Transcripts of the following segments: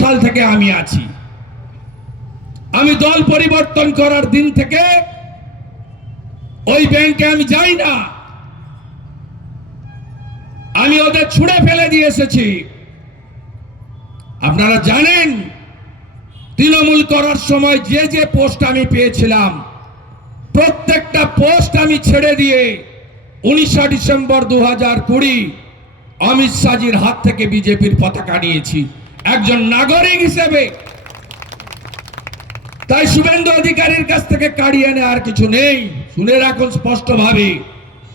সাল থেকে আমি আছি। আমি দল পরিবর্তন করার দিন থেকে ওই ব্যাংকে আমি যাই না। আমি ওদের ছুঁড়ে ফেলে দিয়ে এসেছি। আপনারা জানেন তৃণমূল করার সময় যে যে পোস্ট আমি পেয়েছিলাম প্রত্যেকটা পোস্ট আমি ছেড়ে দিয়ে 19 ডিসেম্বর 2020 অমিত শাহজির হাত থেকে বিজেপির পতাকা নিয়েছি একজন নাগরিক হিসেবে। তাই শুভেন্দু অধিকারীর কাছ থেকে কাড়িয়ে নেওয়ার কিছু নেই। শুনে রাখুন স্পষ্টভাবে,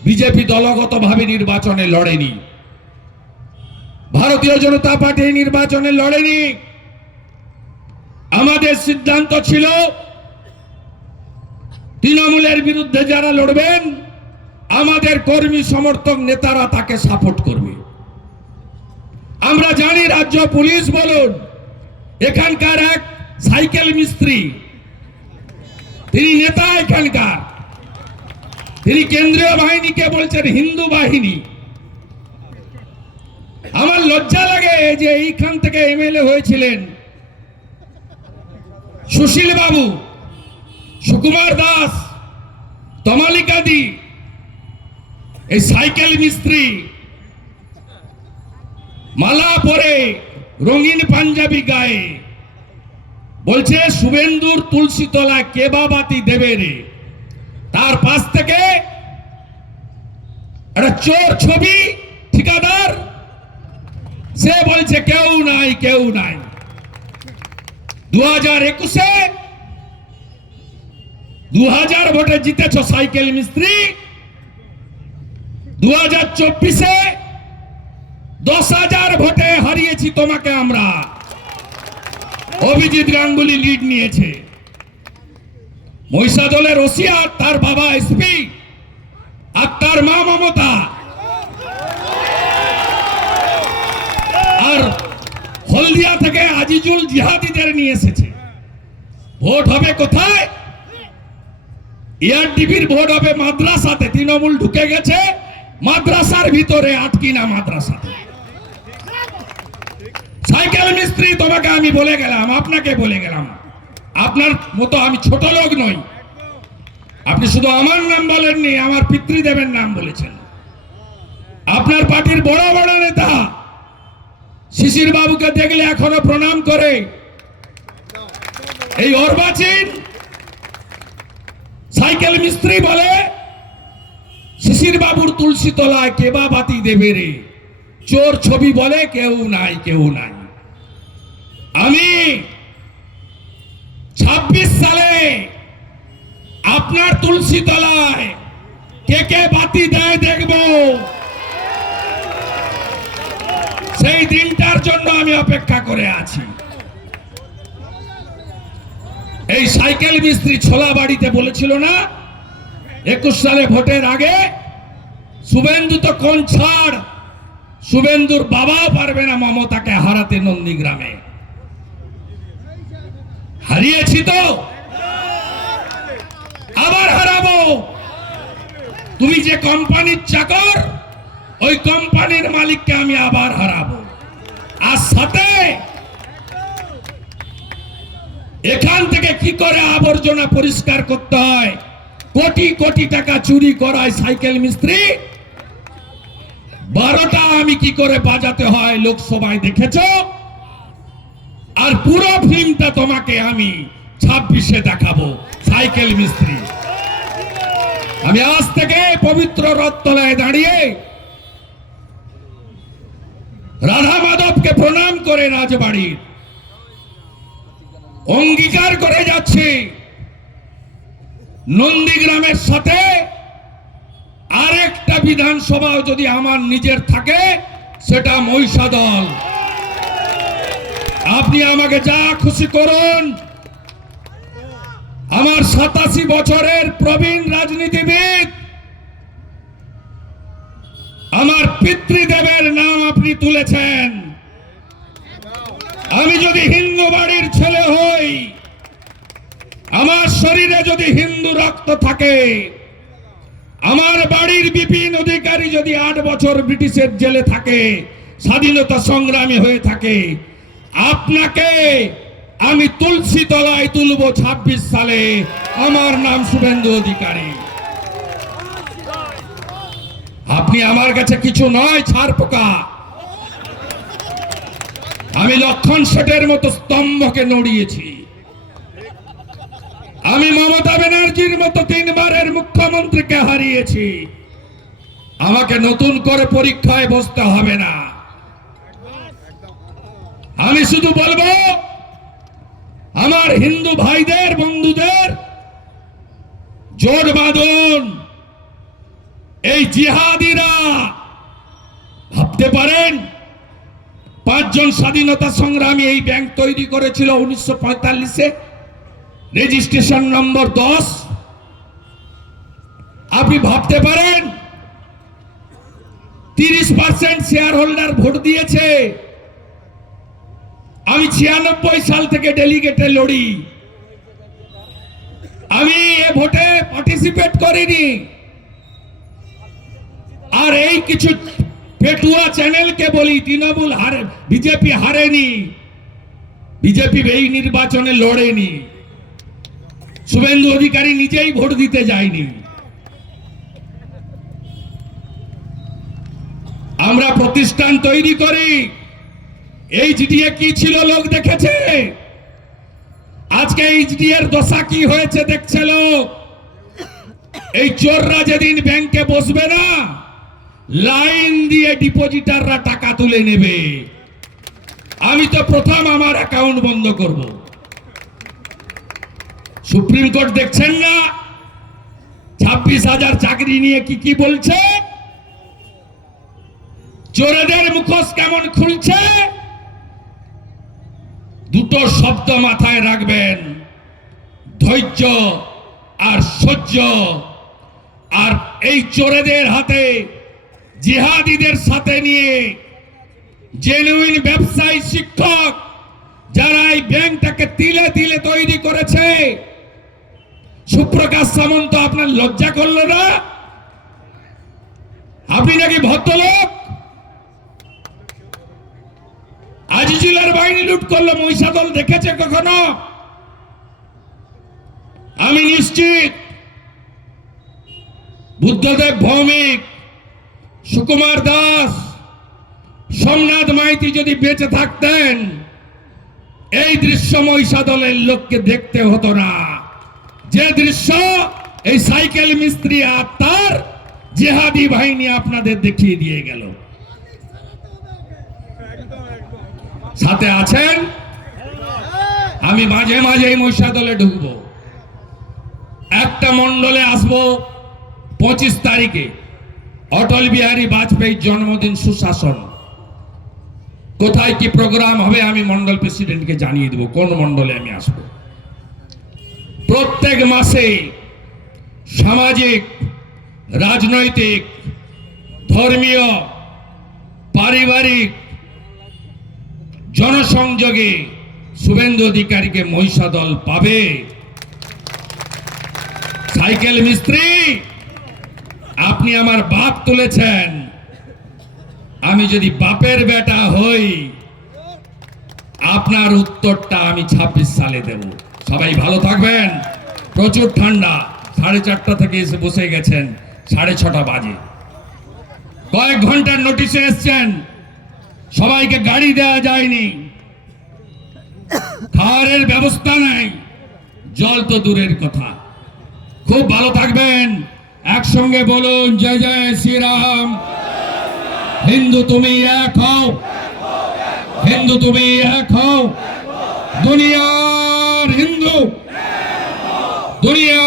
বিজেপি দলগতভাবে নির্বাচনে লড়েনি, ভারতীয় জনতা পার্টি নির্বাচনে লড়েনি। আমাদের সিদ্ধান্ত ছিল তৃণমূলের বিরুদ্ধে যারা লড়বেন আমাদের কর্মী সমর্থক নেতারা তাকে সাপোর্ট করবে। আমরা জানি রাজ্য পুলিশ বলুন, এখানকার এক সাইকেল মিস্ত্রি তিনি নেতা, এখানকার তিনি কেন্দ্রীয় বাহিনীকে বলছেন হিন্দু বাহিনী। আমার লজ্জা লাগে যে এইখান থেকে এমএলএ হয়েছিলেন সুশীল বাবু, সুকুমার দাস, তমালিকাদি, এই সাইকেল মিস্ত্রি মালা পরে রঙিন পাঞ্জাবি গায়ে বলছে শুভেন্দুর তুলসী তলায় কেবা বাতি দেবে রে। তার পাশ থেকে একটা চোর ছবি ঠিকাদার, সে বলছে কেউ নাই কেউ নাই। 2021-এ 2000 ভোটে জিতেছ সাইকেল মিস্ত্রি, 2024-এ 10,000 ভোটে হারিয়েছি তোমাকে আমরা। অভিজিৎ গাঙ্গুলি লিড নিয়েছে। মহিষাদলের ওসিয়া তার বাবা এসপি আর তার মা মমতা, আর হলদিয়া থেকে আজিজুল জিহাদিদের নিয়ে এসেছে। ভোট হবে কোথায়? এআরডিবির ভোট হবে মাদ্রাসাতে। তৃণমূল ঢুকে গেছে মাদ্রাসার ভিতরে, আটকিনা মাদ্রাসাতে। সাইকেল মিস্ত্রি তোমাকে আমি বলে গেলাম, আপনাকে বলে গেলাম, আপনার মতো আমি ছোট লোক নই। আপনি শুধু আমার নাম বলেননি, আমার পিতৃদেবের নাম বলেছেন। আপনার পার্টির বড় বড় নেতা শিশির বাবুকে দেখলে এখনো প্রণাম করে। এই অর্বাচীন সাইকেল মিস্ত্রি বলে শিশির বাবুর তুলসী তলায় কেবা বাতি দেবে রে। চোর ছবি বলে কেউ নাই কেউ নাই। আমি 26 সালে আপনার তুলসী তলায় কে কে বাতি দেয় দেখব। সেই দিনটার জন্য আমি অপেক্ষা করে আছি। এই সাইকেল মিস্ত্রি ছোলা বাড়িতে বলেছিল না 21 সালে ভোটের আগে শুভেন্দু তো কোন ছাড়, শুভেন্দুর বাবাও পারবে না মমতাকে হারাতে নন্দীগ্রামে। হারিয়েছি তো, আবার হারাবো। তুমি যে কোম্পানির চাকর, ওই কোম্পানির মালিককে আমি আবার হারাবো। আর সাথে এখান থেকে কি করে আবর্জনা পরিষ্কার করতে হয়, কোটি কোটি টাকা চুরি করায় সাইকেল মিস্ত্রি, 12টা আমি কি করে বাজাতে হয় লোকসভায় দেখেছ। আর পুরো ফিল্মটা তোমাকে আমি 26-এ দেখাবো। সাইকেল মিস্ত্রি, আমি আজ থেকে পবিত্র রথতলায় দাঁড়িয়ে রাধা মাধবকে প্রণাম করে রাজবাড়ির অঙ্গীকার করে যাচ্ছি, নন্দীগ্রামের সাথে আরেকটা বিধানসভাও যদি আমার নিজের থাকে সেটা মহিষাদল। আপনি আমাকে যা খুশি করুন। আমার 87 বছরের প্রবীণ রাজনীতিবিদ, আমার পিতৃদেবের নাম আপনি তুলেছেন। আমি যদি হিন্দু বাড়ির ছেলে হই, আমার শরীরে যদি হিন্দু রক্ত থাকে, আমার বাড়ির বিপিন অধিকারী যদি 8 বছর ব্রিটিশের জেলে থাকে, স্বাধীনতা সংগ্রামী হয়ে থাকে, আপনাকে আমি তুলসী তলায় তুলবো 26 সালে। আমার নাম শুভেন্দু অধিকারী। আপনি আমার কাছে কিছু নয়, ছাড় পোকা। আমি লক্ষণ শেঠের মতো স্তম্ভকে নড়িয়েছি। আমি মমতা ব্যানার্জির মতো 3 বারের মুখ্যমন্ত্রীকে হারিয়েছি। আমাকে নতুন করে পরীক্ষায় বসতে হবে না। আমি শুধু বলবো, আমার হিন্দু ভাইদের বন্ধুদের জোট বাঁধুন। এই জিহাদিরা ভাবতে পারেন 5 জন স্বাধীনতা সংগ্রামী এই ব্যাংক তৈরি করেছিল 1945-এ, রেজিস্ট্রেশন নম্বর 10। আপনি ভাবতে পারেন 30% শেয়ার হোল্ডার ভোট দিয়েছে। আমি 96 সাল থেকে ডেলিগেটে লড়ি। আমি এ ভোটে পার্টিসিপেট করিনি। আর এই কিছু পেটুয়া চ্যানেলকে বলি, তৃণমূল হারে, বিজেপি হারেনি, বিজেপি এই নির্বাচনে লড়েনি, শুভেন্দু অধিকারী নিজেই ভোট দিতে যায়নি। আমরা প্রতিষ্ঠান তৈরি করি। এইচডিএ কি ছিল লোক দেখেছে। আজকে এইচডি এর দশা কি হয়েছে দেখছে লোক। এই চোররা যেদিন ব্যাংকে বসবে না, লাইন দিয়ে ডিপোজিটাররা টাকা তুলে নেবে। আমি তো প্রথম আমার অ্যাকাউন্ট বন্ধ করব। সুপ্রিম কোর্ট দেখছেন না 26,000 চাকরি নিয়ে কি বলছে। চোরেদের মুখোশ কেমন খুলছে। দুটো শব্দ মাথায় রাখবেন, ধৈর্য আর সহ্য। আর এই চোরেদের হাতে, জিহাদিদের সাথে নিয়ে জেনুইন ব্যবসায়ী শিক্ষক যারা এই ব্যাংকটাকে তিলে তিলে তৈরি করেছে, সুপ্রকাশ সামন্ত আপনার লজ্জা করল না? আপনি নাকি ভদ্রলোক। আজিজুলের বাহিনী লুট করলো, মহিষাদল দেখেছে কখনো? আমি নিশ্চিত বুদ্ধদেব ভৌমিক, সুকুমার দাস, সোমনাথ মাইতি যদি বেঁচে থাকতেন, এই দৃশ্য মহিষাদলের লোককে দেখতে হতো না। যে দৃশ্য এই সাইকেল মিস্ত্রি আর তার জিহাদি বাহিনী আপনাদের দেখিয়ে দিয়ে গেল। সাথে আছেন। আমি মাঝে মাঝে এই মহিষাদলে ঢুকবো। একটা মন্ডলে আসবো 25 তারিখে, অটল বিহারী বাজপেয়ীর জন্মদিন, সুশাসন। কোথায় কি প্রোগ্রাম হবে আমি মন্ডল প্রেসিডেন্টকে জানিয়ে দেব কোন মন্ডলে আমি আসব। প্রত্যেক মাসে সামাজিক, রাজনৈতিক, ধর্মীয়, পারিবারিক জনসংযোগে শুভেন্দু অধিকারীকে মহিষাদল পাবে। সাইকেল মিস্ত্রি, আপনি আমার বাপ তুলেছেন। আমি যদি বাপের বেটা হই, আপনার উত্তরটা আমি 26 সালে দেব। সবাই ভালো থাকবেন। প্রচুর ঠান্ডা। 4:30 থেকে এসে বসে গেছেন, 6:30 বাজে। কয়েক ঘন্টার নোটিশে এসছেন। সবাইকে গাড়ি দেওয়া যায়নি, খাওয়ারের ব্যবস্থা নাই, জল তো দূরের কথা। খুব ভালো থাকবেন। একসঙ্গে বলুন, জয় জয় শ্রীরাম। হিন্দু তুমি এক হও, হিন্দু তুমি এক হও, দুনিয়ার হিন্দু, দুনিয়া